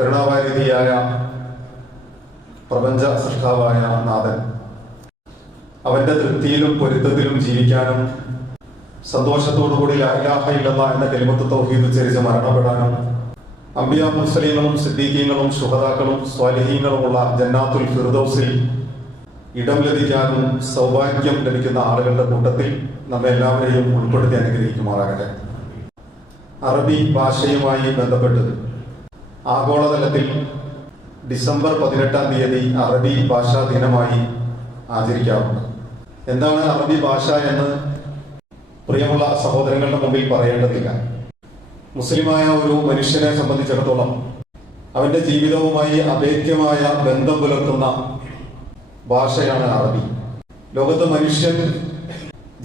കരുണാവാരിധിയായ പ്രപഞ്ച സൃഷ്ടാവായ നാഥൻ അവന്റെ തൃപ്തിയിലും പൊരുത്തത്തിലും ജീവിക്കാനും സന്തോഷത്തോടുകൂടി ലാ ഇലാഹ ഇല്ലല്ലാഹ് എന്ന കലിമത്ത് തൗഹീദ് ഉച്ചരിച്ച് മരണപ്പെടാനും അംബിയാ മുർസലീങ്ങളും സിദ്ദീഖീങ്ങളും ശുഹദാക്കളും സ്വാലിഹീങ്ങളുമുള്ള ജന്നാത്തുൽ ഫിർദൗസിൽ ഇടം ലഭിക്കാനും സൗഭാഗ്യം ലഭിക്കുന്ന ആളുകളുടെ കൂട്ടത്തിൽ നമ്മെ എല്ലാവരെയും ഉൾപ്പെടുത്തി അനുഗ്രഹിക്കുമാറാകട്ടെ. അറബി ഭാഷയുമായി ബന്ധപ്പെട്ട് ആഗോളതലത്തിൽ ഡിസംബർ 18-ാം തീയതി അറബി ഭാഷാ ദിനമായി ആചരിക്കാറുണ്ട്. എന്താണ് അറബി ഭാഷ എന്ന് പ്രിയമുള്ള സഹോദരങ്ങളുടെ മുമ്പിൽ പറയേണ്ടതില്ല. മുസ്ലിമായ ഒരു മനുഷ്യനെ സംബന്ധിച്ചിടത്തോളം അവന്റെ ജീവിതവുമായി അഭേദ്യമായ ബന്ധം പുലർത്തുന്ന ഭാഷയാണ് അറബി. ലോകത്ത് മനുഷ്യൻ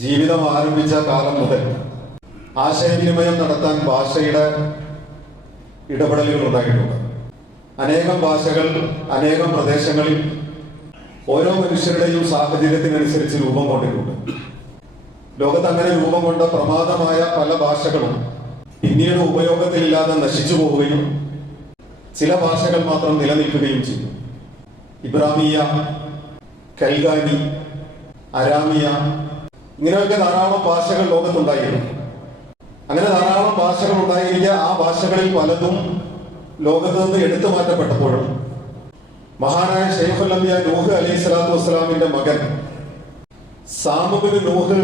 ജീവിതം ആരംഭിച്ച കാലം മുതൽ ആശയവിനിമയം നടത്താൻ ഭാഷയുടെ ഇടപെടലുകൾ ഉണ്ടായിട്ടുണ്ട്. അനേകം ഭാഷകൾ അനേകം പ്രദേശങ്ങളിൽ ഓരോ മനുഷ്യരുടെയും സാഹചര്യത്തിനനുസരിച്ച് രൂപം കൊണ്ടിട്ടുണ്ട്. ലോകത്ത് അങ്ങനെ രൂപം കൊണ്ട പ്രമാദമായ പല ഭാഷകളും പിന്നീട് ഉപയോഗത്തിലില്ലാതെ നശിച്ചു പോവുകയും ചില ഭാഷകൾ മാത്രം നിലനിൽക്കുകയും ചെയ്തു. ഇബ്രാമിയ, കൽഗാനി, അരാമിയ ഇങ്ങനെയൊക്കെ ധാരാളം ഭാഷകൾ ലോകത്തുണ്ടായിരുന്നു. അങ്ങനെ ധാരാളം ഭാഷകൾ ഉണ്ടായിരിക്കെ ആ ഭാഷകളിൽ പലതും ലോകത്ത് നിന്ന് എടുത്തു മാറ്റപ്പെട്ടപ്പോഴും മഹാനായ ശൈഖുൽ അംബിയ നൂഹ് അലൈഹി സ്വലാത്തു വസ്സലാമിന്റെ മകൻ സാം ഇബ്നു നൂഹ്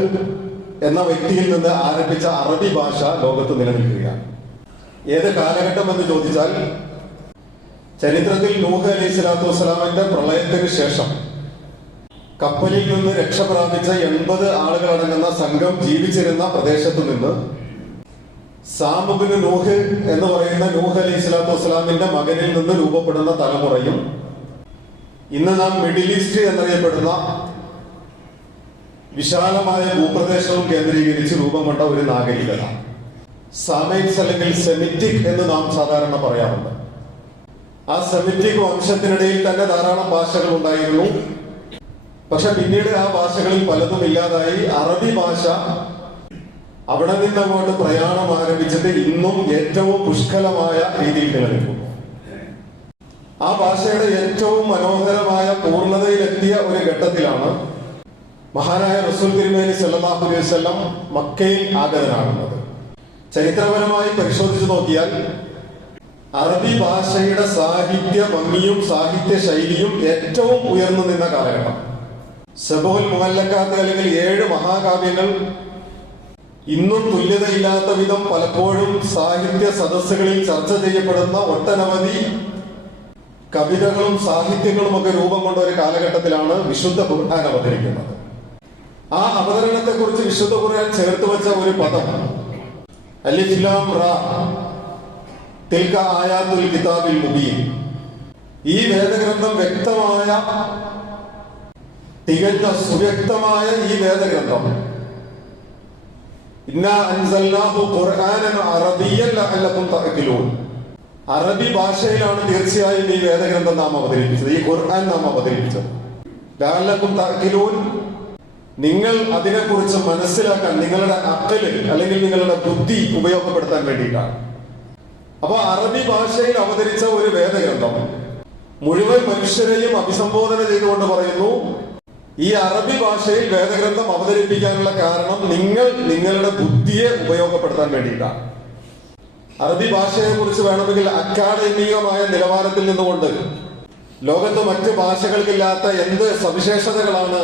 എന്ന വ്യക്തിയിൽ നിന്ന് ആരംഭിച്ച അറബി ഭാഷ ലോകത്ത് നിലനിൽക്കുകയാണ്. ഏത് കാലഘട്ടം എന്ന് ചോദിച്ചാൽ ചരിത്രത്തിൽ നൂഹ് അലൈഹി സ്വലാത്തു വസ്സലാമിന്റെ പ്രളയത്തിന് ശേഷം കപ്പലിൽ നിന്ന് രക്ഷപ്രാപിച്ച 80 ആളുകളടങ്ങുന്ന സംഘം ജീവിച്ചിരുന്ന പ്രദേശത്തു നിന്ന് സാം ഇബ്നു നൂഹ് എന്ന് പറയുന്ന നൂഹ് അലൈഹി സ്വലാത്തു വസ്സലാമിന്റെ മകനിൽ നിന്ന് രൂപപ്പെടുന്ന തലമുറയും ഇന്ന് നാം മിഡിൽ ഈസ്റ്റ് എന്നറിയപ്പെടുന്ന വിശാലമായ ഭൂപ്രദേശവും കേന്ദ്രീകരിച്ച് രൂപം കൊണ്ട ഒരു നാഗരികത, സാമൈറ്റ്സ് അല്ലെങ്കിൽ സെമിറ്റിക് എന്ന് നാം സാധാരണ പറയാറുണ്ട്. ആ സെമിറ്റിക് വംശത്തിനിടയിൽ തന്നെ ധാരാളം ഭാഷകൾ ഉണ്ടായിരുന്നു. പക്ഷെ പിന്നീട് ആ ഭാഷകളിൽ പലതും ഇല്ലാതായി. അറബി ഭാഷ അവിടെ നിന്നങ്ങോട്ട് പ്രയാണം ആരംഭിച്ചിട്ട് ഇന്നും ഏറ്റവും പുഷ്കലമായ രീതിയിൽ നിലനിൽക്കുന്നു. ആ ഭാഷയുടെ ഏറ്റവും മനോഹരമായ പൂർണ്ണതയിലെത്തിയ ഒരു ഘട്ടത്തിലാണ് മഹാനായ റസൂൽ തിരുമേനി സല്ലല്ലാഹു അലൈഹി വസല്ലം മക്കയിൽ ആഗതനാകുന്നത്. ചരിത്രപരമായി പരിശോധിച്ചു നോക്കിയാൽ അറബി ഭാഷയുടെ സാഹിത്യ ഭംഗിയും സാഹിത്യ ശൈലിയും ഏറ്റവും ഉയർന്നു നിന്ന കാലഘട്ടം. സബുൽ മുഅല്ലഖാത്ത് അല്ലെങ്കിൽ 7 മഹാകാവ്യങ്ങൾ ഇന്നും തുല്യതയില്ലാത്ത വിധം പലപ്പോഴും സാഹിത്യ സദസ്സുകളിൽ ചർച്ച ചെയ്യപ്പെടുന്ന ഒട്ടനവധി കവിതകളും സാഹിത്യങ്ങളും ഒക്കെ രൂപം കൊണ്ട ഒരു കാലഘട്ടത്തിലാണ് വിശുദ്ധ ഖുർആൻ അവതരിക്കുന്നത്. ആ അവതരണത്തെ കുറിച്ച് വിശുദ്ധ ഖുർആൻ ചേർത്ത് വെച്ച ഒരു പദം അലിഫ് ലാം റാ തിൽക ആയാത്തുൽ കിതാബിൽ മുബീൻ. ഈ വേദഗ്രന്ഥം വ്യക്തമായ തികഞ്ഞ സുവ്യക്തമായ ഈ വേദഗ്രന്ഥം ഇന്നാ അൻസൽനാഹു ഖുർആനൻ അറബിയ്യൻ ലഅല്ലകും തഅഖിലൂൻ. അറബി ഭാഷയിലാണ് തീർച്ചയായും ഈ വേദഗ്രന്ഥം നാം അവതരിപ്പിച്ചത്, ഈ ഖുർആൻ നാം അവതരിപ്പിച്ചത്. ലഅല്ലകും തഅഖിലൂൻ, നിങ്ങൾ അതിനെക്കുറിച്ച് മനസ്സിലാക്കാൻ, നിങ്ങളുടെ അഖൽ അല്ലെങ്കിൽ നിങ്ങളുടെ ബുദ്ധി ഉപയോഗപ്പെടുത്താൻ വേണ്ടിയിട്ടാണ്. അപ്പൊ അറബി ഭാഷയിൽ അവതരിച്ച ഒരു വേദഗ്രന്ഥം മുഴുവൻ മനുഷ്യരെയും അഭിസംബോധന ചെയ്തുകൊണ്ട് പറയുന്നു, ഈ അറബി ഭാഷയിൽ വേദഗ്രന്ഥം അവതരിപ്പിക്കാനുള്ള കാരണം നിങ്ങൾ നിങ്ങളുടെ ബുദ്ധിയെ ഉപയോഗപ്പെടുത്താൻ വേണ്ടിയിട്ടാണ്. അറബി ഭാഷയെ കുറിച്ച് വേണമെങ്കിൽ അക്കാഡമികമായ നിലവാരത്തിൽ നിന്നുകൊണ്ട് ലോകത്ത് മറ്റ് ഭാഷകൾക്കില്ലാത്ത എന്ത് സവിശേഷതകളാണ്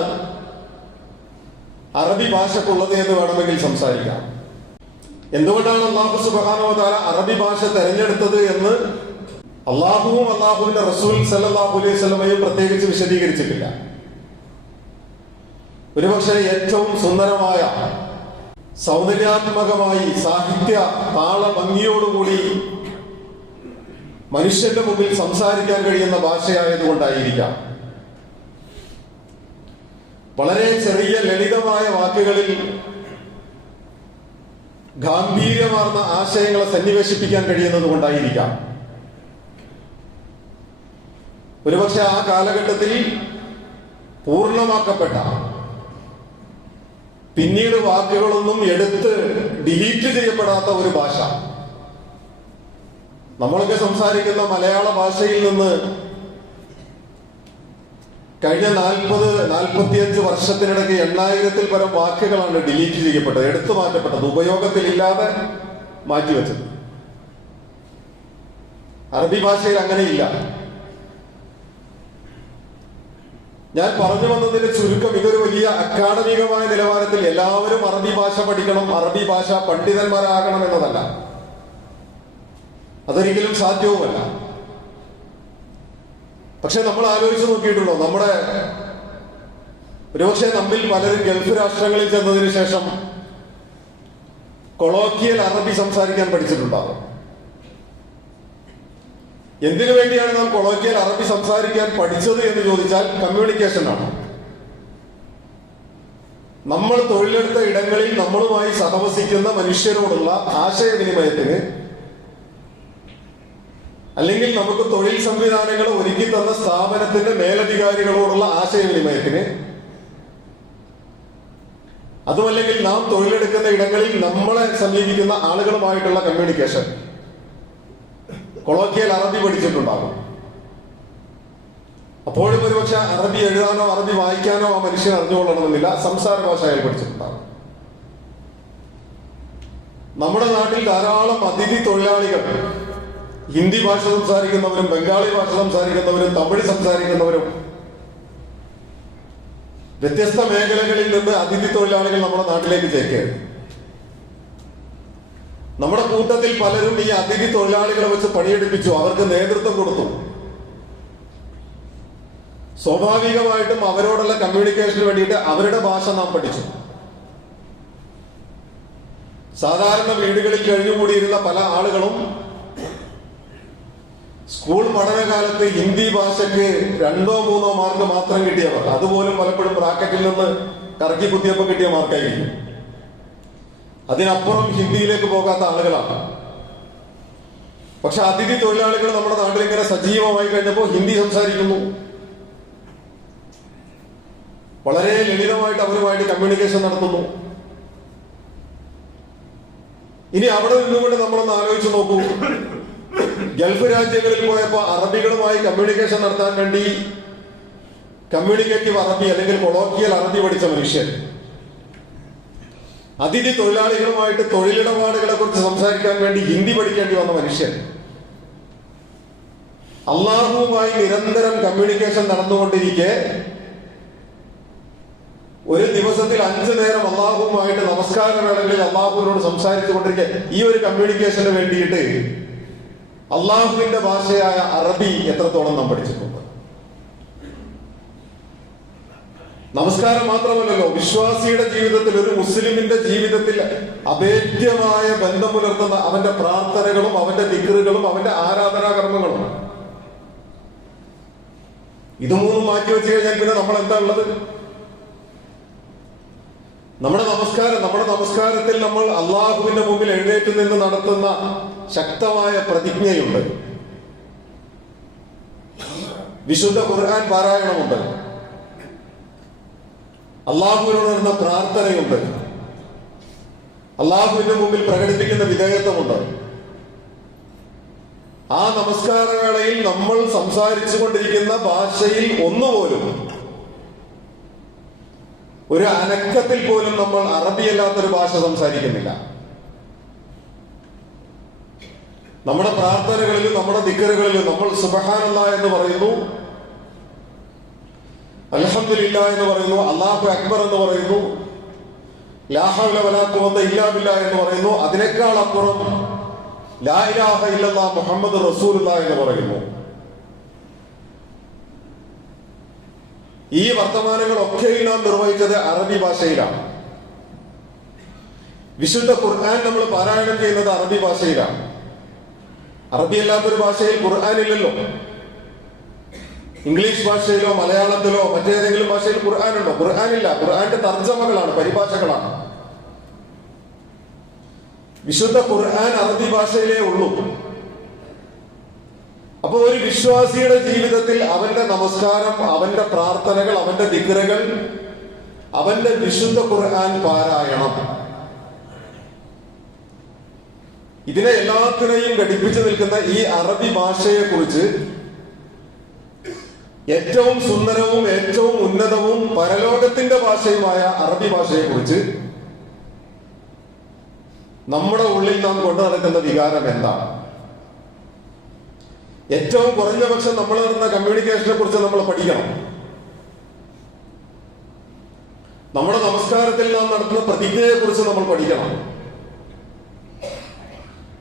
അറബി ഭാഷക്കുള്ളത് എന്ന് വേണമെങ്കിൽ സംസാരിക്കാം. എന്തുകൊണ്ടാണ് അല്ലാഹു സുബ്ഹാനഹു വ തആല അറബി ഭാഷ തെരഞ്ഞെടുത്തത് എന്ന് അല്ലാഹുവും അല്ലാഹുവിന്റെ റസൂൽ സല്ലല്ലാഹു അലൈഹി വസല്ലമയും പ്രത്യേകിച്ച് വിശദീകരിച്ചിട്ടില്ല. ഒരുപക്ഷെ ഏറ്റവും സുന്ദരമായ സൗന്ദര്യാത്മകമായി സാഹിത്യ താള ഭംഗിയോടുകൂടി മനുഷ്യന്റെ മുമ്പിൽ സംസാരിക്കാൻ കഴിയുന്ന ഭാഷയായതുകൊണ്ടായിരിക്കാം വളരെ ചെറിയ ലളിതമായ വാക്കുകളിൽ ഗാംഭീര്യമാർന്ന ആശയങ്ങളെ സന്നിവേശിപ്പിക്കാൻ കഴിയുന്നത് കൊണ്ടായിരിക്കാം ഒരുപക്ഷെ ആ കാലഘട്ടത്തിൽ പൂർണ്ണമാക്കപ്പെട്ട, പിന്നീട് വാക്കുകളൊന്നും എടുത്ത് ഡിലീറ്റ് ചെയ്യപ്പെടാത്ത ഒരു ഭാഷ. നമ്മളൊക്കെ സംസാരിക്കുന്ന മലയാള ഭാഷയിൽ നിന്ന് കഴിഞ്ഞ 40-45 വർഷത്തിനിടയ്ക്ക് 8000-ൽ പരം വാക്കുകളാണ് ഡിലീറ്റ് ചെയ്യപ്പെട്ടത്, എടുത്തു മാറ്റപ്പെട്ടത്, ഉപയോഗത്തിലില്ലാതെ മാറ്റിവെച്ചത്. അറബി ഭാഷയിൽ അങ്ങനെയില്ല. ഞാൻ പറഞ്ഞു വന്നതിന്റെ ചുരുക്കം, ഇതൊരു വലിയ അക്കാഡമികമായ നിലവാരത്തിൽ എല്ലാവരും അറബി ഭാഷ പഠിക്കണം, അറബി ഭാഷ പണ്ഡിതന്മാരാകണം എന്നതല്ല. അതൊരിക്കലും സാധ്യവുമല്ല. പക്ഷെ നമ്മൾ ആലോചിച്ച് നോക്കിയിട്ടുണ്ടോ, നമ്മുടെ ഒരുപക്ഷെ നമ്മിൽ പലരും ഗൾഫ് രാഷ്ട്രങ്ങളിൽ ചെന്നതിന് ശേഷം കൊളോക്കിയൽ അറബി സംസാരിക്കാൻ പഠിച്ചിട്ടുണ്ടാകും. എന്തിനു വേണ്ടിയാണ് നാം കൊളോക്കിയൽ അറബി സംസാരിക്കാൻ പഠിച്ചത് എന്ന് ചോദിച്ചാൽ കമ്മ്യൂണിക്കേഷനാണ്. നമ്മൾ തൊഴിലെടുത്ത ഇടങ്ങളിൽ നമ്മളുമായി സഹവസിക്കുന്ന മനുഷ്യരോടുള്ള ആശയവിനിമയത്തിന്, അല്ലെങ്കിൽ നമുക്ക് തൊഴിൽ സംവിധാനങ്ങൾ ഒരുക്കി തന്ന സ്ഥാപനത്തിന്റെ മേലധികാരികളോടുള്ള ആശയവിനിമയത്തിന്, അതുമല്ലെങ്കിൽ നാം തൊഴിലെടുക്കുന്ന ഇടങ്ങളിൽ നമ്മളെ സമീപിക്കുന്ന ആളുകളുമായിട്ടുള്ള കമ്മ്യൂണിക്കേഷൻ, കൊളോക്കിയൽ അറബി പഠിച്ചിട്ടുണ്ടാകും. അപ്പോഴും ഒരുപക്ഷെ അറബി എഴുതാനോ അറബി വായിക്കാനോ ആ മനുഷ്യൻ അറിഞ്ഞുകൊള്ളണമെന്നില്ല, സംസാര ഭാഷ അയാൾ പഠിച്ചിട്ടുണ്ടാകും. നമ്മുടെ നാട്ടിൽ ധാരാളം അതിഥി തൊഴിലാളികൾ, ഹിന്ദി ഭാഷ സംസാരിക്കുന്നവരും ബംഗാളി ഭാഷ സംസാരിക്കുന്നവരും തമിഴ് സംസാരിക്കുന്നവരും, വ്യത്യസ്ത മേഖലകളിൽ നിന്ന് അതിഥി തൊഴിലാളികൾ നമ്മുടെ നാട്ടിലേക്ക് ചേക്കേറി. നമ്മുടെ കൂട്ടത്തിൽ പലരും ഈ അതിഥി തൊഴിലാളികളെ വെച്ച് പണിയെടുപ്പിച്ചു, അവർക്ക് നേതൃത്വം കൊടുത്തു. സ്വാഭാവികമായിട്ടും അവരോടുള്ള കമ്മ്യൂണിക്കേഷന് വേണ്ടിയിട്ട് അവരുടെ ഭാഷ നാം പഠിച്ചു. സാധാരണ വീടുകളിൽ കഴിഞ്ഞുകൂടിയിരുന്ന പല ആളുകളും സ്കൂൾ പഠനകാലത്ത് ഹിന്ദി ഭാഷയ്ക്ക് 2-3 മാർക്ക് മാത്രം കിട്ടിയവർ, അതുപോലും പലപ്പോഴും ബ്രാക്കറ്റിൽ നിന്ന് കറക്കി കുത്തിയപ്പോൾ കിട്ടിയ മാർക്കായിരിക്കും. അതിനപ്പുറം ഹിന്ദിയിലേക്ക് പോകാത്ത ആളുകളാണ്. പക്ഷെ അതിഥി തൊഴിലാളികൾ നമ്മുടെ നാട്ടിൽ ഇങ്ങനെ സജീവമായി കഴിഞ്ഞപ്പോൾ ഹിന്ദി സംസാരിക്കുന്നു. വളരെ ലളിതമായിട്ട് അവരുമായിട്ട് കമ്മ്യൂണിക്കേഷൻ നടത്തുന്നു. ഇനി അവിടെ നിന്നുകൊണ്ട് നമ്മളൊന്ന് ആലോചിച്ച് നോക്കൂ, ഗൾഫ് രാജ്യങ്ങളിൽ പോയപ്പോൾ അറബികളുമായി കമ്മ്യൂണിക്കേഷൻ നടത്താൻ വേണ്ടി കമ്മ്യൂണിക്കേറ്റീവ് അറബി അല്ലെങ്കിൽ കൊളോക്കിയൽ അറബി പഠിച്ച മനുഷ്യൻ, അതിഥി തൊഴിലാളികളുമായിട്ട് തൊഴിലിടപാടുകളെ കുറിച്ച് സംസാരിക്കാൻ വേണ്ടി ഹിന്ദി പഠിക്കേണ്ടി വന്ന മനുഷ്യൻ, അള്ളാഹുവുമായി നിരന്തരം കമ്മ്യൂണിക്കേഷൻ നടന്നുകൊണ്ടിരിക്കെ ഒരു ദിവസത്തിൽ 5 നേരം അള്ളാഹുവുമായിട്ട് നമസ്കാര വേളകളിൽ അള്ളാഹുവിനോട് സംസാരിച്ചു കൊണ്ടിരിക്കെ ഈ ഒരു കമ്മ്യൂണിക്കേഷന് വേണ്ടിയിട്ട് അള്ളാഹുവിന്റെ ഭാഷയായ അറബി എത്രത്തോളം നാം പഠിച്ചിട്ടുണ്ട്? നമസ്കാരം മാത്രമല്ലല്ലോ, വിശ്വാസിയുടെ ജീവിതത്തിൽ, ഒരു മുസ്ലിമിന്റെ ജീവിതത്തിൽ അഭേദ്യമായ ബന്ധം പുലർത്തുന്ന അവന്റെ പ്രാർത്ഥനകളും അവന്റെ ദിക്റുകളും അവന്റെ ആരാധനാകർമ്മങ്ങളും, ഇത് മൂന്നും മാറ്റിവെച്ച് കഴിഞ്ഞാൽ പിന്നെ നമ്മൾ എന്താ ഉള്ളത്? നമ്മുടെ നമസ്കാരത്തിൽ നമ്മൾ അള്ളാഹുവിന്റെ മുമ്പിൽ എഴുന്നേറ്റ് നിന്ന് നടത്തുന്ന ശക്തമായ പ്രതിജ്ഞയുണ്ട്, വിശുദ്ധ ഖുർആൻ പാരായണമുണ്ട്, അള്ളാഹുവിനോട് നടന്ന പ്രാർത്ഥനയുണ്ട്, അള്ളാഹുവിന്റെ മുമ്പിൽ പ്രകടിപ്പിക്കുന്ന വിധേയത്വമുണ്ട്. ആ നമസ്കാര വേളയിൽ നമ്മൾ സംസാരിച്ചു കൊണ്ടിരിക്കുന്ന ഭാഷയിൽ ഒന്നുപോലും, ഒരു അനക്കത്തിൽ പോലും നമ്മൾ അറബിയല്ലാത്തൊരു ഭാഷ സംസാരിക്കുന്നില്ല. നമ്മുടെ പ്രാർത്ഥനകളിലും നമ്മുടെ ദിക്റുകളിലും നമ്മൾ സുബ്ഹാനല്ലാഹ് എന്ന് പറയുന്നു, അൽഹംദുലില്ലാഹ് എന്ന് പറയുന്നു, അല്ലാഹു അക്ബർ എന്ന് പറയുന്നു, ലാ ഹൗല വലാ ഖുവത ഇല്ലാ ബില്ലാഹ് എന്ന് പറയുന്നു. അതിനേക്കാൾ അപ്പുറം ലാ ഇലാഹ ഇല്ലല്ലാഹ് മുഹമ്മദ് റസൂലുള്ളാഹി എന്ന് പറയുന്നു. ഈ വർത്തമാനങ്ങളൊക്കെ നാം നിർവഹിച്ചത് അറബി ഭാഷയിലാണ്. വിശുദ്ധ ഖുർആൻ നമ്മൾ പാരായണം ചെയ്യുന്നത് അറബി ഭാഷയിലാണ്. അറബി അല്ലാത്തൊരു ഭാഷയിൽ ഖുർആൻ ഇല്ലല്ലോ. ഇംഗ്ലീഷ് ഭാഷയിലോ മലയാളത്തിലോ മറ്റേതെങ്കിലും ഭാഷയിൽ ഖുർആൻ ഉണ്ടോ? ഖുർആനില്ല. ഖുർആന്റെ തർജ്ജമകളാണ്, പരിഭാഷകളാണ്. വിശുദ്ധ ഖുർആൻ അറബി ഭാഷയിലേ ഉള്ളൂ. അപ്പൊ ഒരു വിശ്വാസിയുടെ ജീവിതത്തിൽ അവന്റെ നമസ്കാരം, അവന്റെ പ്രാർത്ഥനകൾ, അവന്റെ ദിക്റുകൾ, അവന്റെ വിശുദ്ധ ഖുർആൻ പാരായണം, ഇതിനെ എല്ലാത്തിനെയും ഘടിപ്പിച്ചു നിൽക്കുന്ന ഈ അറബി ഭാഷയെ കുറിച്ച്, ഏറ്റവും സുന്ദരവും ഏറ്റവും ഉന്നതവും പരലോകത്തിന്റെ ഭാഷയുമായ അറബി ഭാഷയെ കുറിച്ച് നമ്മുടെ ഉള്ളിൽ നാം കൊണ്ടു നടക്കുന്ന വികാരം എന്താണ്? ഏറ്റവും കുറഞ്ഞ പക്ഷം നമ്മൾ നടത്തുന്ന കമ്മ്യൂണിക്കേഷനെ കുറിച്ച് നമ്മൾ പഠിക്കണം. നമ്മുടെ നമസ്കാരത്തിൽ നാം നടത്തുന്ന പ്രതിജ്ഞയെ കുറിച്ച് നമ്മൾ പഠിക്കണം.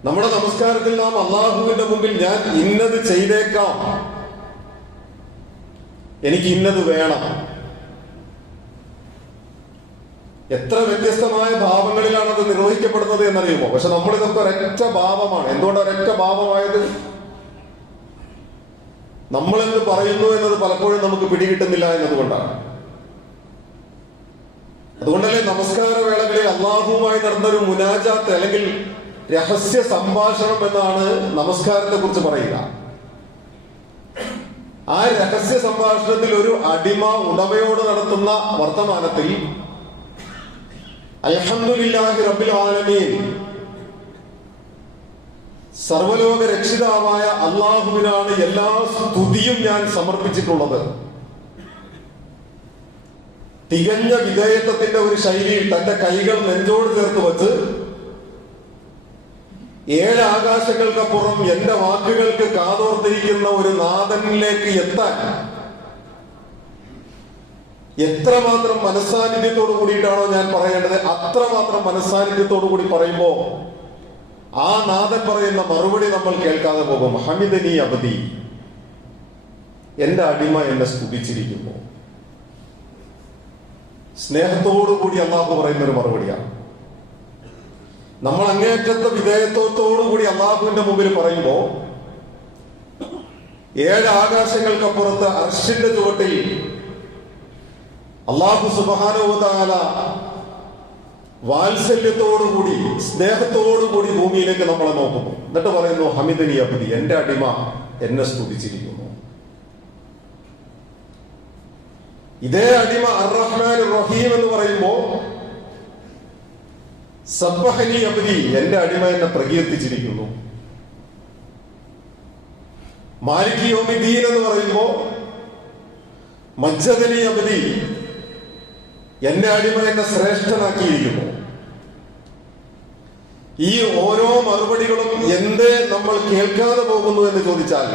നമ്മുടെ നമസ്കാരത്തിൽ നാം അള്ളാഹുവിന്റെ മുമ്പിൽ ഞാൻ ഇന്നത് ചെയ്തേക്കാം, എനിക്ക് ഇന്നത് വേണം, എത്ര വ്യത്യസ്തമായ ഭാവങ്ങളിലാണ് അത് നിർവഹിക്കപ്പെടുന്നത് എന്നറിയുമോ? പക്ഷെ നമ്മളിതൊക്കെ ഒരൊറ്റ ഭാവമാണ്. എന്തുകൊണ്ട് ഒരൊറ്റ ഭാവമായത്? നമ്മളെന്ത് പറയുന്നു എന്നത് പലപ്പോഴും നമുക്ക് പിടികിട്ടുന്നില്ല എന്നതുകൊണ്ടാണ്. അതുകൊണ്ടല്ലേ നമസ്കാര വേളകളിൽ അള്ളാഹുവുമായി നടന്നൊരു മുനാജാത്ത് അല്ലെങ്കിൽ രഹസ്യ സംഭാഷണം എന്നാണ് നമസ്കാരത്തെ കുറിച്ച് പറയുക. ആ രഹസ്യ സംഭാഷണത്തിൽ ഒരു അടിമ ഉടമയോട് നടത്തുന്ന വർത്തമാനത്തിൽ അൽഹംദുലില്ലാഹി റബ്ബിൽ ആലമീൻ, സർവലോക രക്ഷിതാവായ അള്ളാഹുവിനാണ് എല്ലാ സ്തുതിയും ഞാൻ സമർപ്പിച്ചിട്ടുള്ളത്. തികഞ്ഞ വിധേയത്വത്തിന്റെ ഒരു ശൈലിയിൽ തന്റെ കൈകൾ നെഞ്ചോട് ചേർത്ത് വച്ച് 7 ആകാശങ്ങൾക്കപ്പുറം എന്റെ വാക്കുകൾക്ക് കാതോർത്തിരിക്കുന്ന ഒരു നാഥനിലേക്ക് എത്താൻ എത്രമാത്രം മനസ്സാന്നിധ്യത്തോടു കൂടിയിട്ടാണോ ഞാൻ പറയേണ്ടത്, അത്രമാത്രം മനസ്സാന്നിധ്യത്തോടു കൂടി പറയുമ്പോ ആ നാഥൻ പറയുന്ന മറുപടി നമ്മൾ കേൾക്കാതെ പോകും. ഹമിദനി അബ്ദി, എന്റെ അടിമ എന്നെ സ്തുതിച്ചിരിക്കുന്നു. സ്നേഹത്തോടുകൂടി അള്ളാഹു പറയുന്ന ഒരു മറുപടിയാണ്. നമ്മൾ അങ്ങേറ്റത്തെ വിധേയത്വത്തോടുകൂടി അള്ളാഹുവിന്റെ മുമ്പിൽ പറയുമ്പോ 7 ആകാശങ്ങൾക്കപ്പുറത്ത് അർശിന്റെ ചുവട്ടിൽ അള്ളാഹു സുബ്ഹാനഹു വ തആല വാത്സല്യത്തോടുകൂടി സ്നേഹത്തോടുകൂടി ഭൂമിയിലേക്ക് നമ്മളെ നോക്കുന്നു. എന്നിട്ട് പറയുന്നു ഹമിദനി അബ്ദി, എന്റെ അടിമ എന്നെ സ്തുതിച്ചിരിക്കുന്നു. ഇതേ അടിമ അർ-റഹ്മാൻ റഹീം എന്ന് പറയുമ്പോ സബ്ബഹനി അബ്ദി, എന്റെ അടിമ എന്നെ പ്രകീർത്തിച്ചിരിക്കുന്നു. മാലികി യൗമിദ്ദീൻ എന്ന് പറയുമ്പോ മജ്ജദനി അബ്ദി, എന്റെ അടിമ എന്നെ ശ്രേഷ്ഠനാക്കിയിരിക്കുന്നു. ഈ ഓരോ മറുപടികളും എന്തേ നമ്മൾ കേൾക്കാതെ പോകുന്നു എന്ന് ചോദിച്ചാൽ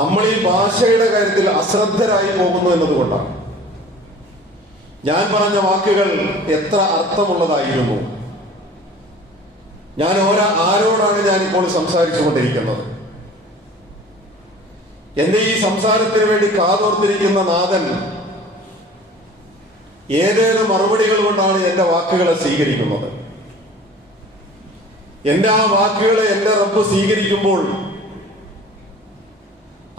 നമ്മൾ ഈ ഭാഷയുടെ കാര്യത്തിൽ അശ്രദ്ധരായി പോകുന്നു എന്നതുകൊണ്ടാണ്. ഞാൻ പറഞ്ഞ വാക്കുകൾ എത്ര അർത്ഥമുള്ളതായിരുന്നു, ഞാൻ ആരോടാണ് ഞാൻ ഇപ്പോൾ സംസാരിച്ചു കൊണ്ടിരിക്കുന്നത്, എന്റെ ഈ സംസാരത്തിന് വേണ്ടി കാതോർത്തിരിക്കുന്ന നാഥൻ ഏതേത് മറുപടികൾ കൊണ്ടാണ് എന്റെ വാക്കുകളെ സ്വീകരിക്കുന്നത്. എന്റെ ആ വാക്കുകളെ എന്റെ റബ്ബ് സ്വീകരിക്കുമ്പോൾ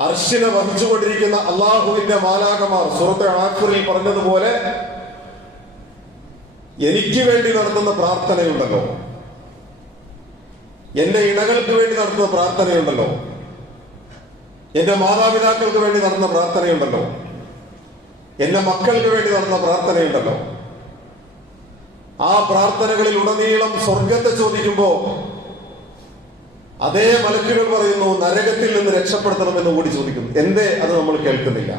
അർശിനെ വഹിച്ചുകൊണ്ടിരിക്കുന്ന അള്ളാഹുവിന്റെ മാലാകമാർ സൂറത്തെ ആഖിറിൽ പറഞ്ഞതുപോലെ എനിക്ക് വേണ്ടി നടത്തുന്ന പ്രാർത്ഥനയുണ്ടല്ലോ, എന്റെ ഇണകൾക്ക് വേണ്ടി നടത്തുന്ന പ്രാർത്ഥനയുണ്ടല്ലോ, എന്റെ മാതാപിതാക്കൾക്ക് വേണ്ടി നടത്തുന്ന പ്രാർത്ഥനയുണ്ടല്ലോ, എന്റെ മക്കൾക്ക് വേണ്ടി നടത്തുന്ന പ്രാർത്ഥനയുണ്ടല്ലോ, ആ പ്രാർത്ഥനകളിൽ ഉടനീളം സ്വർഗത്തെ ചോദിക്കുമ്പോ അതേ മലക്കുകൾ പറയുന്നു നരകത്തിൽ നിന്ന് രക്ഷപ്പെടുത്തണമെന്ന് കൂടി ചോദിക്കുന്നു. എന്തേ അത് നമ്മൾ കേൾക്കുന്നില്ല?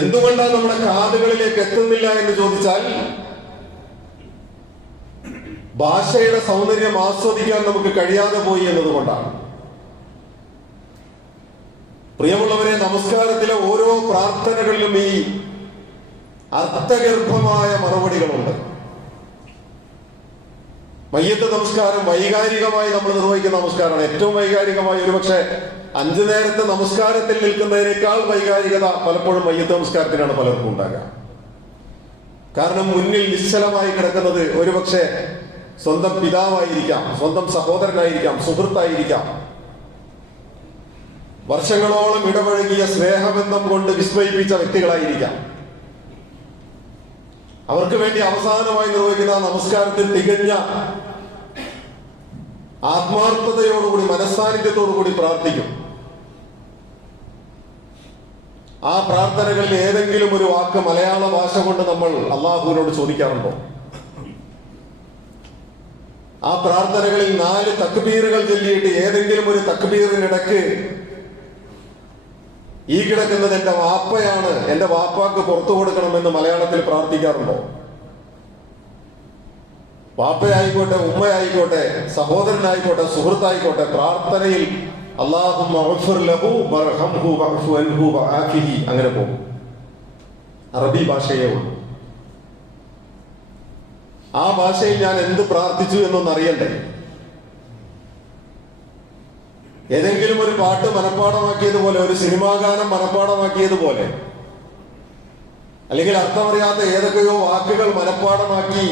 എന്തുകൊണ്ടാണ് നമ്മുടെ കാതുകളിലേക്ക് എത്തുന്നില്ല എന്ന് ചോദിച്ചാൽ ഭാഷയുടെ സൗന്ദര്യം ആസ്വദിക്കാൻ നമുക്ക് കഴിയാതെ പോയി എന്നതുകൊണ്ടാണ്. പ്രിയമുള്ളവരെ, നമസ്കാരത്തിലെ ഓരോ പ്രാർത്ഥനകളിലും ഈ അർത്ഥഗർഭമായ മറുപടികളുണ്ട്. മയ്യത്ത് നമസ്കാരം വൈകാരികമായി നമ്മൾ നിർവഹിക്കുന്ന നമസ്കാരമാണ്. ഏറ്റവും വൈകാരികമായി ഒരുപക്ഷെ 5 നേരത്തെ നമസ്കാരത്തിൽ നിൽക്കുന്നതിനേക്കാൾ വൈകാരികത പലപ്പോഴും മയ്യത്ത് നമസ്കാരത്തിനാണ് പലർക്കും ഉണ്ടാകുക. കാരണം മുന്നിൽ നിശ്ചലമായി കിടക്കുന്നത് ഒരുപക്ഷെ സ്വന്തം പിതാവായിരിക്കാം, സ്വന്തം സഹോദരനായിരിക്കാം, സുഹൃത്തായിരിക്കാം, വർഷങ്ങളോളം ഇടപഴകിയ സ്നേഹബന്ധം കൊണ്ട് വിസ്മയിപ്പിച്ച വ്യക്തികളായിരിക്കാം. അവർക്ക് വേണ്ടി അവസാനമായി നിർവഹിക്കുന്ന നമസ്കാരത്തിൽ തികഞ്ഞ ആത്മാർത്ഥതയോടുകൂടി മനസ്സാന്നിധ്യത്തോടുകൂടി പ്രാർത്ഥിക്കും. ആ പ്രാർത്ഥനകളിൽ ഏതെങ്കിലും ഒരു വാക്ക് മലയാള ഭാഷ കൊണ്ട് നമ്മൾ അള്ളാഹുവിനോട് ചോദിക്കാറുണ്ടോ? ആ പ്രാർത്ഥനകളിൽ 4 തക്ബീറുകൾ ചൊല്ലിയിട്ട് ഏതെങ്കിലും ഒരു തക്ബീറിനിടക്ക് ഈ കിടക്കുന്നത് എന്റെ വാപ്പയാണ്, എന്റെ വാപ്പാക്ക് പുറത്തു കൊടുക്കണമെന്ന് മലയാളത്തിൽ പ്രാർത്ഥിക്കാറുണ്ടോ? വാപ്പയായിക്കോട്ടെ, ഉമ്മയായിക്കോട്ടെ, സഹോദരനായിക്കോട്ടെ, സുഹൃത്തായിക്കോട്ടെ, പ്രാർത്ഥനയിൽ അല്ലാഹുമ്മ ഉഗ്ഫിർ ലഹു വർഹംഹു വഅഫു അൻഹു വആഫിഹി അങ്ങനെ പോകും. അറബി ഭാഷയേ ഉള്ളൂ. ആ ഭാഷയിൽ ഞാൻ എന്ത് പ്രാർത്ഥിച്ചു എന്നൊന്നും അറിയണ്ടേ? ഏതെങ്കിലും ഒരു പാട്ട് മനഃപ്പാടമാക്കിയതുപോലെ, ഒരു സിനിമാ ഗാനം മനഃപ്പാടമാക്കിയതുപോലെ, അല്ലെങ്കിൽ അർത്ഥമറിയാത്ത ഏതൊക്കെയോ വാക്കുകൾ മനഃപ്പാടമാക്കി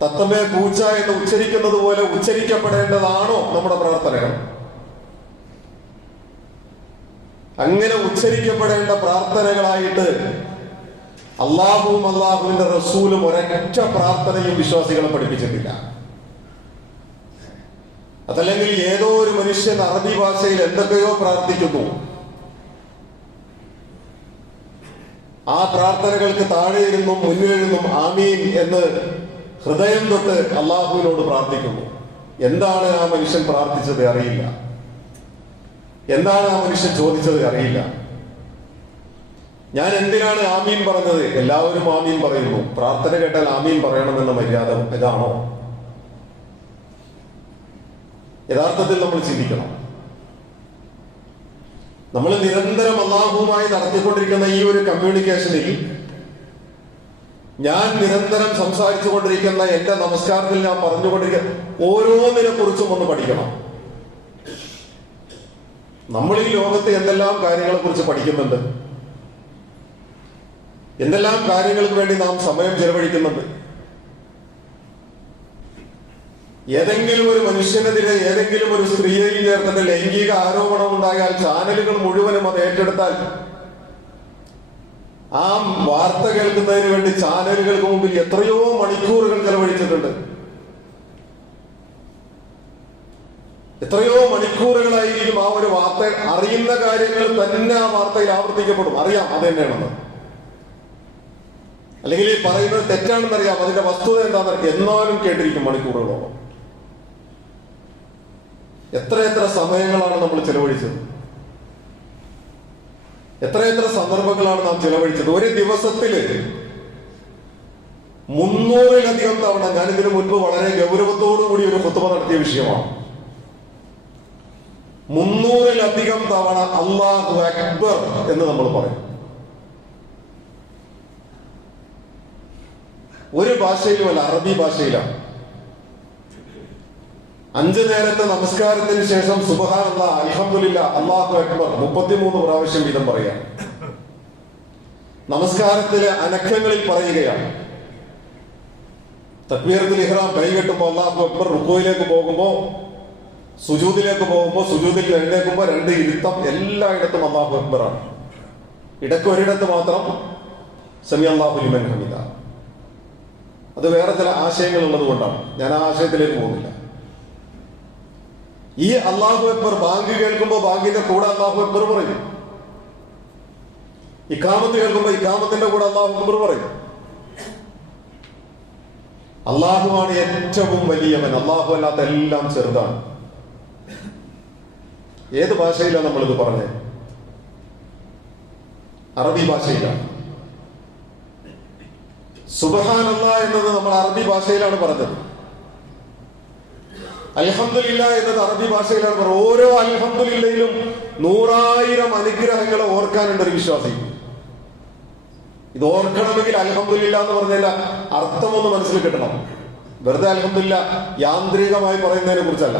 തത്തമ്മേ പൂച്ച എന്ന് ഉച്ചരിക്കുന്നത് പോലെ ഉച്ചരിക്കപ്പെടേണ്ടതാണോ നമ്മുടെ പ്രാർത്ഥനകൾ? അങ്ങനെ ഉച്ചരിക്കപ്പെടേണ്ട പ്രാർത്ഥനകളായിട്ട് അള്ളാഹുവും അള്ളാഹുവിന്റെ റസൂലും ഒരൊറ്റ പ്രാർത്ഥനയും വിശ്വാസികളെ പഠിപ്പിച്ചിട്ടില്ല. അതല്ലെങ്കിൽ ഏതോ ഒരു മനുഷ്യൻ അറബി ഭാഷയിൽ എന്തൊക്കെയോ പ്രാർത്ഥിക്കുന്നു, ആ പ്രാർത്ഥനകൾക്ക് താഴെയിരുന്നും മുന്നിലിരുന്നും ആമീൻ എന്ന് ഹൃദയം തൊട്ട് അള്ളാഹുവിനോട് പ്രാർത്ഥിക്കുന്നു. എന്താണ് ആ മനുഷ്യൻ പ്രാർത്ഥിച്ചത് അറിയില്ല, എന്താണ് ആ മനുഷ്യൻ ചോദിച്ചത് അറിയില്ല. ഞാൻ എന്തിനാണ് ആമീൻ പറഞ്ഞത്? എല്ലാവരും ആമീൻ പറയുന്നു. പ്രാർത്ഥന കേട്ടാൽ ആമീൻ പറയണമെന്ന മര്യാദ ഇതാണോ? യഥാർത്ഥത്തിൽ നമ്മൾ ചിന്തിക്കണം. നമ്മൾ നിരന്തരം അല്ലാഹുവുമായി നടത്തിക്കൊണ്ടിരിക്കുന്ന ഈ ഒരു കമ്മ്യൂണിക്കേഷനിൽ, ഞാൻ നിരന്തരം സംസാരിച്ചു കൊണ്ടിരിക്കുന്ന എന്റെ നമസ്കാരത്തിൽ ഞാൻ പറഞ്ഞുകൊണ്ടിരിക്കുന്ന ഓരോന്നിനെ കുറിച്ചും ഒന്ന് പഠിക്കണം. നമ്മൾ ഈ ലോകത്ത് എന്തെല്ലാം കാര്യങ്ങളെ കുറിച്ച് പഠിക്കുന്നുണ്ട്, എന്തെല്ലാം കാര്യങ്ങൾക്ക് വേണ്ടി നാം സമയം ചെലവഴിക്കുന്നുണ്ട്. ഏതെങ്കിലും ഒരു മനുഷ്യനെതിരെ ഏതെങ്കിലും ഒരു സ്ത്രീയെയും ചേർത്തിട്ട് ലൈംഗിക ആരോപണം ഉണ്ടായാൽ ചാനലുകൾ മുഴുവനും അത് ഏറ്റെടുത്താൽ ആ വാർത്ത കേൾക്കുന്നതിന് വേണ്ടി ചാനലുകൾക്ക് മുമ്പിൽ എത്രയോ മണിക്കൂറുകൾ ചെലവഴിച്ചിട്ടുണ്ട്. എത്രയോ മണിക്കൂറുകളായിരിക്കും ആ ഒരു വാർത്ത. അറിയുന്ന കാര്യങ്ങൾ തന്നെ ആ വാർത്തയിൽ ആവർത്തിക്കപ്പെടും. അറിയാം അത് തന്നെയാണെന്ന്, അല്ലെങ്കിൽ ഈ പറയുന്നത് തെറ്റാണെന്നറിയാം, അതിന്റെ വസ്തുത എന്താണെന്നറിയാം, എന്നാലും കേട്ടിരിക്കും മണിക്കൂറുകളോളം. എത്ര സമയങ്ങളാണ് നമ്മൾ ചെലവഴിച്ചത്, എത്ര സന്ദർഭങ്ങളാണ് നാം ചെലവഴിച്ചത്. ഒരു ദിവസത്തില് 300-ലധികം തവണ, ഞാനിതിനു മുൻപ് വളരെ ഗൗരവത്തോടുകൂടി ഒരു ഖുത്ബ നടത്തിയ വിഷയമാണ്, 300-ലധികം തവണ അല്ലാഹു അക്ബർ എന്ന് നമ്മൾ പറയും. ഒരു ഭാഷയിലുമല്ല, അറബി ഭാഷയിലാണ്. 5 നേരത്തെ നമസ്കാരത്തിന് ശേഷം സുബ്ഹാനല്ലാഹ്, അൽഹംദുലില്ലാഹ്, അല്ലാഹു അക്ബർ 33 പ്രാവശ്യം വീതം പറയാം. നമസ്കാരത്തിലെ അനക്കങ്ങളിൽ പറയുകയാണ്. തക്ബീറത്തുൽ ഇഹ്റാം കൈകെട്ടുമ്പോൾ അല്ലാഹു അക്ബർ, റുക്കൂയിലേക്ക് പോകുമ്പോൾ, സുജൂദിലേക്ക് പോകുമ്പോൾ, സുജൂദിൽ എഴുന്നേൽക്കുമ്പോൾ 2 ഇരുത്തം, എല്ലായിടത്തും അല്ലാഹു അക്ബറാണ്. ഇടയ്ക്ക് ഒരിടത്ത് മാത്രം സമി അല്ലാഹു ലിമൻ ഹമിദ. അത് വേറെ ചില ആശയങ്ങൾ ഉള്ളത് കൊണ്ടാണ്, ഞാൻ ആ ആശയത്തിലേക്ക് പോകുന്നില്ല. ഈ അല്ലാഹു അക്ബർ ബാങ്ക് കേൾക്കുമ്പോൾ ബാങ്കിന്റെ കൂടെ അല്ലാഹു അക്ബർ പറയും, ഇഖാമത്ത് കേൾക്കുമ്പോൾ ഇഖാമത്തിന്റെ കൂടെ അല്ലാഹു അക്ബർ പറയും. അല്ലാഹുവാണ് ഏറ്റവും വലിയവൻ, അല്ലാഹു അല്ലാത്ത എല്ലാം ചെറുതാണ്. ഏത് ഭാഷയിലാണ് നമ്മളിത് പറഞ്ഞത്? അറബി ഭാഷയിലാണ്. സുബ്ഹാനല്ലാഹ് എന്നത് നമ്മൾ അറബി ഭാഷയിലാണ് പറഞ്ഞത്. അൽഹംദുലില്ലാഹ് എന്നത് അറബി ഭാഷയിലാണ് പറഞ്ഞത്. ഓരോ അൽഹംദുലില്ലയിലും 100,000 അനുഗ്രഹങ്ങളെ ഓർക്കാനുണ്ട് ഒരു വിശ്വാസി. ഇത് ഓർക്കണമെങ്കിൽ അൽഹംദുലില്ലാഹ് എന്ന് പറഞ്ഞാൽ അർത്ഥമൊന്ന് മനസ്സിൽ കിട്ടണം. വെറുതെ അൽഹംദുലില്ലാഹ് യാന്ത്രികമായി പറയുന്നതിനെ കുറിച്ചല്ല.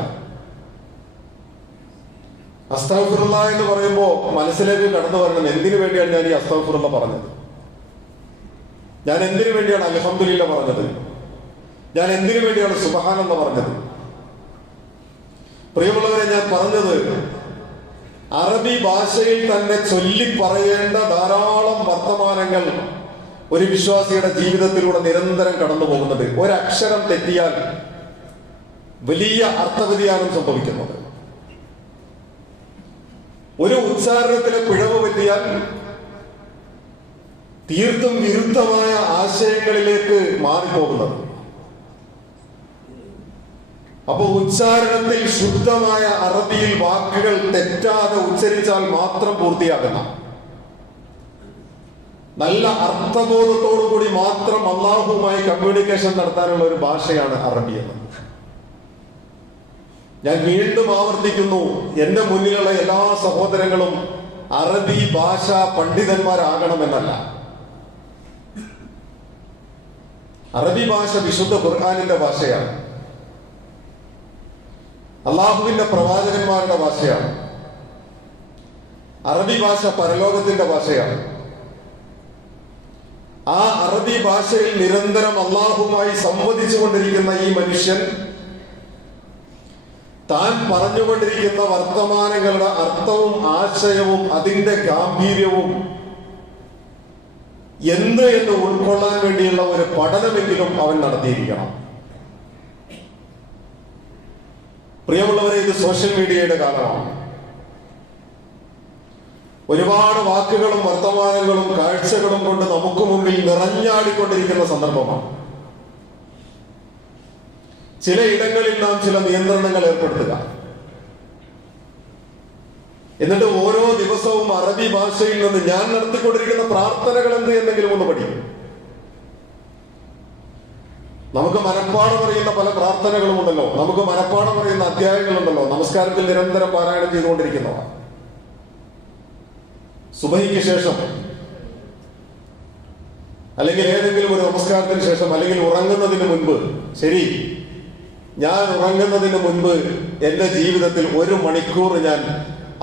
അസ്തഗ്ഫിറുല്ലാഹ് എന്ന് പറയുമ്പോൾ മനസ്സിലേക്ക് കടന്നു വരണം, എന്തിനു വേണ്ടിയാണ് ഞാൻ ഈ അസ്തഗ്ഫിറുല്ലാഹ് പറഞ്ഞത്, ഞാൻ എന്തിനു വേണ്ടിയാണ് അൽഹംദുലില്ലാഹ് പറഞ്ഞത്, ഞാൻ എന്തിനു വേണ്ടിയാണ് സുബ്ഹാനല്ലാഹ് പറഞ്ഞത്. പ്രിയമുള്ളവരെ, ഞാൻ പറഞ്ഞത് അറബി ഭാഷയിൽ തന്നെ ചൊല്ലി പറയേണ്ട ധാരാളം വർത്തമാനങ്ങൾ ഒരു വിശ്വാസിയുടെ ജീവിതത്തിലൂടെ നിരന്തരം കടന്നു പോകുന്നത്. ഒരക്ഷരം തെറ്റിയാൽ വലിയ അർത്ഥവ്യതിയാനം സംഭവിക്കുന്നത്. ഒരു ഉച്ചാരണത്തിലെ പിഴവ് പറ്റിയാൽ തീർത്തും വിരുദ്ധമായ ആശയങ്ങളിലേക്ക് മാറിപ്പോകുന്നത്. അപ്പൊ ഉച്ചാരണത്തിൽ ശുദ്ധമായ അറബിയിൽ വാക്കുകൾ തെറ്റാതെ ഉച്ചരിച്ചാൽ മാത്രം പൂർത്തിയാകുന്ന, നല്ല അർത്ഥബോധത്തോടു കൂടി മാത്രം അള്ളാഹുവുമായി കമ്മ്യൂണിക്കേഷൻ നടത്താനുള്ള ഒരു ഭാഷയാണ് അറബി എന്നത്. ഞാൻ വീണ്ടും ആവർത്തിക്കുന്നു, എന്റെ മുന്നിലുള്ള എല്ലാ സഹോദരങ്ങളും അറബി ഭാഷ പണ്ഡിതന്മാരാകണമെന്നല്ല. അറബി ഭാഷ വിശുദ്ധ ഖുർആനിന്റെ ഭാഷയാണ്, അള്ളാഹുവിന്റെ പ്രവാചകന്മാരുടെ ഭാഷയാണ്. അറബി ഭാഷ പരലോകത്തിന്റെ ഭാഷയാണ്. ആ അറബി ഭാഷയിൽ നിരന്തരം അള്ളാഹുമായി സംവദിച്ചു കൊണ്ടിരിക്കുന്ന ഈ മനുഷ്യൻ താൻ പറഞ്ഞുകൊണ്ടിരിക്കുന്ന വർത്തമാനങ്ങളുടെ അർത്ഥവും ആശയവും അതിന്റെ ഗാംഭീര്യവും എന്ത് എന്ന് ഉൾക്കൊള്ളാൻ വേണ്ടിയുള്ള ഒരു പഠനമെങ്കിലും അവൻ നടത്തിയിരിക്കണം. പ്രിയമുള്ളവരെ, ഇത് സോഷ്യൽ മീഡിയയുടെ കാലമാണ്. ഒരുപാട് വാക്കുകളും വർത്തമാനങ്ങളും കാഴ്ചകളും കൊണ്ട് നമുക്ക് മുമ്പിൽ നിറഞ്ഞാടിക്കൊണ്ടിരിക്കുന്ന സന്ദർഭമാണ്. ചില ഇടങ്ങളിൽ നാം ചില നിയന്ത്രണങ്ങൾ ഏർപ്പെടുത്തുക, എന്നിട്ട് ഓരോ ദിവസവും അറബി ഭാഷയിൽ നിന്ന് ഞാൻ നടത്തിക്കൊണ്ടിരിക്കുന്ന പ്രാർത്ഥനകൾ എന്ത് എന്നെങ്കിലും ഒന്ന് പഠിക്കും. നമുക്ക് മനഃപ്പാഠം അറിയുന്ന പല പ്രാർത്ഥനകളും ഉണ്ടല്ലോ, നമുക്ക് മനഃപ്പാഠം അറിയുന്ന അധ്യായങ്ങളുണ്ടല്ലോ, നമസ്കാരത്തിൽ നിരന്തരം പാരായണം ചെയ്തുകൊണ്ടിരിക്കുന്നവ. സുബഹിക്ക് ശേഷം അല്ലെങ്കിൽ ഏതെങ്കിലും ഒരു നമസ്കാരത്തിന് ശേഷം അല്ലെങ്കിൽ ഉറങ്ങുന്നതിന് മുൻപ്, ശരി, ഞാൻ ഉറങ്ങുന്നതിന് മുൻപ് എന്റെ ജീവിതത്തിൽ 1 മണിക്കൂർ ഞാൻ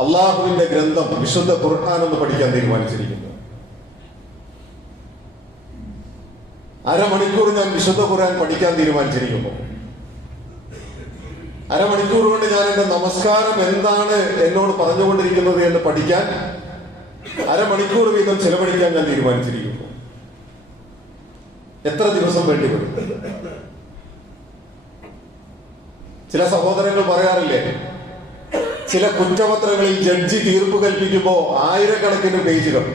അള്ളാഹുവിന്റെ ഗ്രന്ഥം വിശുദ്ധ ഖുർആൻ ഒന്ന് പഠിക്കാൻ തീരുമാനിച്ചിരിക്കുന്നു. 1/2 മണിക്കൂർ ഞാൻ വിശുദ്ധ ഖുർആൻ പഠിക്കാൻ തീരുമാനിച്ചിരിക്കുന്നു. 1/2 മണിക്കൂർ കൊണ്ട് ഞാൻ എന്റെ നമസ്കാരം എന്താണ് എന്നോട് പറഞ്ഞുകൊണ്ടിരിക്കുന്നത് എന്ന് പഠിക്കാൻ 1/2 മണിക്കൂർ വീതം ചെലവഴിക്കാൻ ഞാൻ തീരുമാനിച്ചിരിക്കുന്നു. എത്ര ദിവസം വേണ്ടിവരും? ചില സഹോദരങ്ങൾ പറയാറില്ലേ, ചില കുറ്റപത്രങ്ങളിൽ ജഡ്ജി തീർപ്പ് കൽപ്പിക്കുമ്പോ 1000കണക്കിന് പേജുകൾ,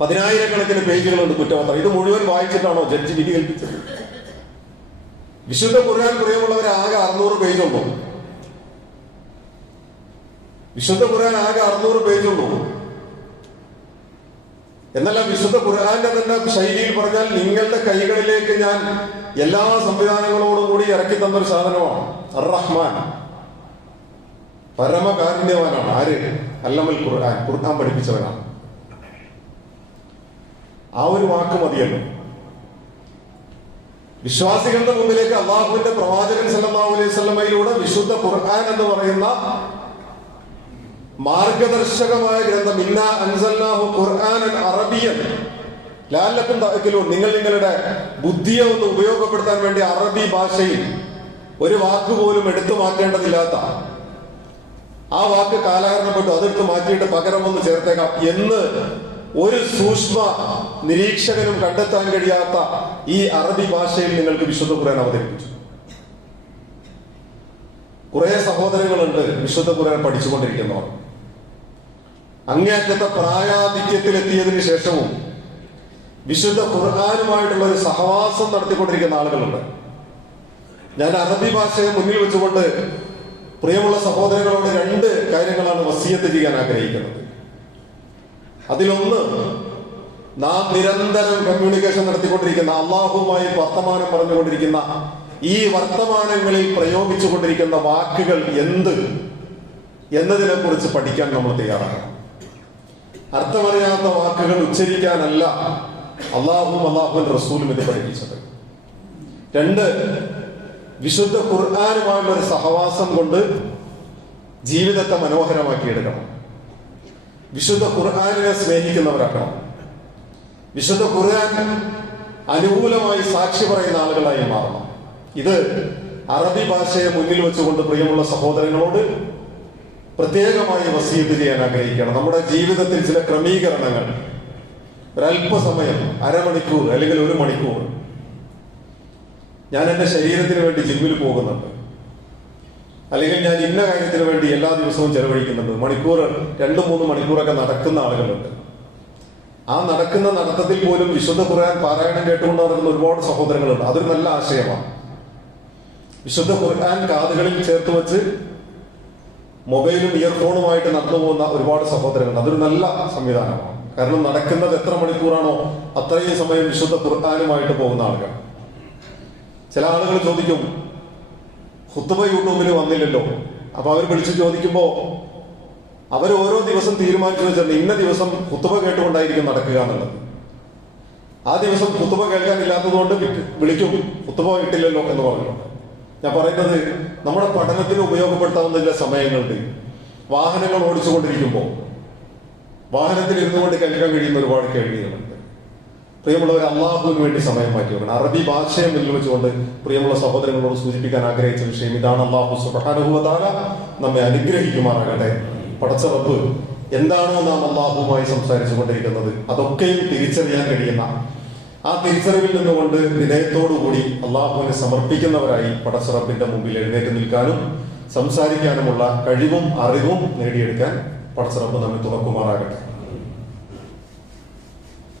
10,000കണക്കിന് പേജുകളുണ്ട് കുറ്റപത്രം. ഇത് മുഴുവൻ വായിച്ചിട്ടാണോ ജഡ്ജി വിധി കൽപ്പിച്ചത്? വിശുദ്ധ ഖുർആൻ പ്രിയമുള്ളവർ ആകെ 600 പേജുള്ളൂ. വിശുദ്ധ ഖുർആൻ ആകെ 600 പേജുള്ളൂ. എന്നല്ല, വിശുദ്ധ ഖുർആന്റെ തന്നെ ശൈലിയിൽ പറഞ്ഞാൽ നിങ്ങളുടെ കൈകളിലേക്ക് ഞാൻ എല്ലാ സംവിധാനങ്ങളോടും കൂടി ഇറക്കി തന്നൊരു സാധനമാണ് അർ-റഹ്മാൻ. പരമകാരുണ്യവാനാണ്. ആര്? അല്ലമൽ ഖുർആൻ, ഖുർആൻ പഠിപ്പിച്ചവനാണ്. ആ ഒരു വാക്ക് മതിയല്ലോ. വിശ്വാസികളുടെ മുമ്പിലേക്ക് അള്ളാഹുവിന്റെ പ്രവാചകൻ സല്ലല്ലാഹു അലൈഹി വസല്ലമയിലൂടെ വിശുദ്ധ ഖുർആൻ എന്ന് പറയുന്ന മാർഗദർശകമായ ഗ്രന്ഥം, ഇന്നാ അൻസൽനാഹു ഖുർആനൻ അറബിയൻ ലഅല്ലക്കും തഅഖിലൂൻ, നിങ്ങൾ നിങ്ങളുടെ ബുദ്ധിയെ ഒന്ന് ഉപയോഗപ്പെടുത്താൻ വേണ്ടി അറബി ഭാഷയിൽ ഒരു വാക്ക് പോലും എടുത്തു മാറ്റേണ്ടതില്ലാത്ത, ആ വാക്ക് കാലഹരണപ്പെട്ടു, അതെടുത്ത് മാറ്റിയിട്ട് പകരം ഒന്ന് ചേർത്തേക്കാം എന്ന് ഒരു സൂക്ഷ്മ നിരീക്ഷകനും കണ്ടെത്താൻ കഴിയാത്ത ഈ അറബി ഭാഷയിൽ നിങ്ങൾക്ക് വിശുദ്ധ ഖുർആൻ അവതരിപ്പിച്ചു. കുറെ സഹോദരങ്ങളുണ്ട് വിശുദ്ധ ഖുർആൻ പഠിച്ചുകൊണ്ടിരിക്കുന്നവർ. അങ്ങേയറ്റത്തെ പ്രായാധിക്യത്തിലെത്തിയതിനു ശേഷവും വിശുദ്ധ ഖുർആനുമായിട്ടുള്ള ഒരു സഹവാസം നടത്തിക്കൊണ്ടിരിക്കുന്ന ആളുകളുണ്ട്. ഞാൻ അറബി ഭാഷയെ മുന്നിൽ വെച്ചുകൊണ്ട് പ്രിയമുള്ള സഹോദരങ്ങളോട് 2 കാര്യങ്ങളാണ് വസിയത്ത് ചെയ്യാൻ ആഗ്രഹിക്കുന്നത്. അതിലൊന്ന്, നാം നിരന്തരം കമ്മ്യൂണിക്കേഷൻ നടത്തിക്കൊണ്ടിരിക്കുന്ന, അള്ളാഹുവുമായി വർത്തമാനം പറഞ്ഞുകൊണ്ടിരിക്കുന്ന ഈ വർത്തമാനങ്ങളിൽ പ്രയോഗിച്ചുകൊണ്ടിരിക്കുന്ന വാക്കുകൾ എന്ത് എന്നതിനെ കുറിച്ച് പഠിക്കാൻ നമ്മൾ തയ്യാറാണ്. അർത്ഥമറിയാത്ത വാക്കുകൾ ഉച്ചരിക്കാനല്ല അള്ളാഹുവും അള്ളാഹുവിന്റെ റസൂലും ഇത് പഠിപ്പിച്ചത്. 2, വിശുദ്ധ ഖുർആനുമായുള്ള ഒരു സഹവാസം കൊണ്ട് ജീവിതത്തെ മനോഹരമാക്കിയെടുക്കണം. വിശുദ്ധ ഖുർആനിനെ സ്നേഹിക്കുന്നവരാക്കണം. വിശുദ്ധ ഖുർആൻ അനുകൂലമായി സാക്ഷി പറയുന്ന ആളുകളായി മാറണം. ഇത് അറബി ഭാഷയെ മുന്നിൽ വെച്ചുകൊണ്ട് പ്രിയമുള്ള സഹോദരങ്ങളോട് പ്രത്യേകമായി വസിയത്ത് ചെയ്യാൻ ആഗ്രഹിക്കുകയാണ്. നമ്മുടെ ജീവിതത്തിൽ ചില ക്രമീകരണങ്ങൾ, ഒരല്പസമയം, 1/2 മണിക്കൂർ അല്ലെങ്കിൽ 1 മണിക്കൂർ ഞാൻ എൻ്റെ ശരീരത്തിന് വേണ്ടി ജിമ്മിൽ പോകുന്നുണ്ട്, അല്ലെങ്കിൽ ഞാൻ ഇന്ന കാര്യത്തിന് വേണ്ടി എല്ലാ ദിവസവും ചെലവഴിക്കുന്നുണ്ട്. മണിക്കൂർ 2-3 മണിക്കൂറൊക്കെ നടക്കുന്ന ആളുകളുണ്ട്. ആ നടക്കുന്ന നടത്തത്തിൽ പോലും വിശുദ്ധ ഖുർആൻ പാരായണം കേട്ടുകൊണ്ട് നടക്കുന്ന ഒരുപാട് സഹോദരങ്ങളുണ്ട്. അതൊരു നല്ല ആശയമാണ്. വിശുദ്ധ ഖുർആൻ കാതുകളിൽ ചേർത്ത് വെച്ച് മൊബൈലും ഇയർഫോണുമായിട്ട് നടന്നു പോകുന്ന ഒരുപാട് സഹോദരങ്ങളുണ്ട്. അതൊരു നല്ല സംവിധാനമാണ്. കാരണം നടക്കുന്നത് എത്ര മണിക്കൂറാണോ അത്രയും സമയം വിശുദ്ധ ഖുർആനുമായിട്ട് പോകുന്ന ആളുകൾ. ചില ആളുകൾ ചോദിക്കും, ഖുത്ബ യൂട്യൂബിൽ വന്നില്ലല്ലോ. അപ്പൊ അവർ വിളിച്ച് ചോദിക്കുമ്പോ അവർ ഓരോ ദിവസം തീരുമാനിച്ചു വെച്ചിട്ടുണ്ട് ഇന്ന ദിവസം ഖുത്ബ കേട്ടുകൊണ്ടായിരിക്കും നടക്കുക എന്നുള്ളത്. ആ ദിവസം ഖുത്ബ കേൾക്കാനില്ലാത്തതുകൊണ്ട് വിളിക്കും, ഖുത്ബ കിട്ടില്ലല്ലോ എന്ന് പറഞ്ഞു. ഞാൻ പറയുന്നത്, നമ്മുടെ പഠനത്തിന് ഉപയോഗപ്പെടുത്താവുന്ന ചില സമയങ്ങളുണ്ട്. വാഹനങ്ങൾ ഓടിച്ചുകൊണ്ടിരിക്കുമ്പോൾ വാഹനത്തിൽ ഇരുന്നു കൊണ്ട് കേൾക്കാൻ കഴിയുന്ന ഒരുപാട് കേൾവികളുണ്ട്. പ്രിയമുള്ളവർ, അള്ളാഹുവിന് വേണ്ടി സമയം മാറ്റി വെക്കണം. അറബി ഭാഷയെ മുന്നിൽ വെച്ചുകൊണ്ട് പ്രിയമുള്ള സഹോദരങ്ങളോട് സൂചിപ്പിക്കാൻ ആഗ്രഹിച്ച വിഷയം ഇതാണ്. അള്ളാഹു സുബ്ഹാനഹു വ തആല നമ്മെ അനുഗ്രഹിക്കുമാറാകട്ടെ. പടച്ച റബ്ബ് എന്താണോ നാം അള്ളാഹുവുമായി സംസാരിച്ചു കൊണ്ടിരിക്കുന്നത് അതൊക്കെയും തിരിച്ചറിയാൻ കഴിയുന്ന, ആ തിരിച്ചറിവിൽ നിന്നുകൊണ്ട് വിനയത്തോടുകൂടി അള്ളാഹുവിനെ സമർപ്പിക്കുന്നവരായി പടച്ച റബ്ബിന്റെ മുമ്പിൽ എഴുന്നേറ്റ് നിൽക്കാനും സംസാരിക്കാനുമുള്ള കഴിവും അറിവും നേടിയെടുക്കാൻ പടച്ച റബ്ബ് നമ്മെ തുറക്കുമാറാകട്ടെ.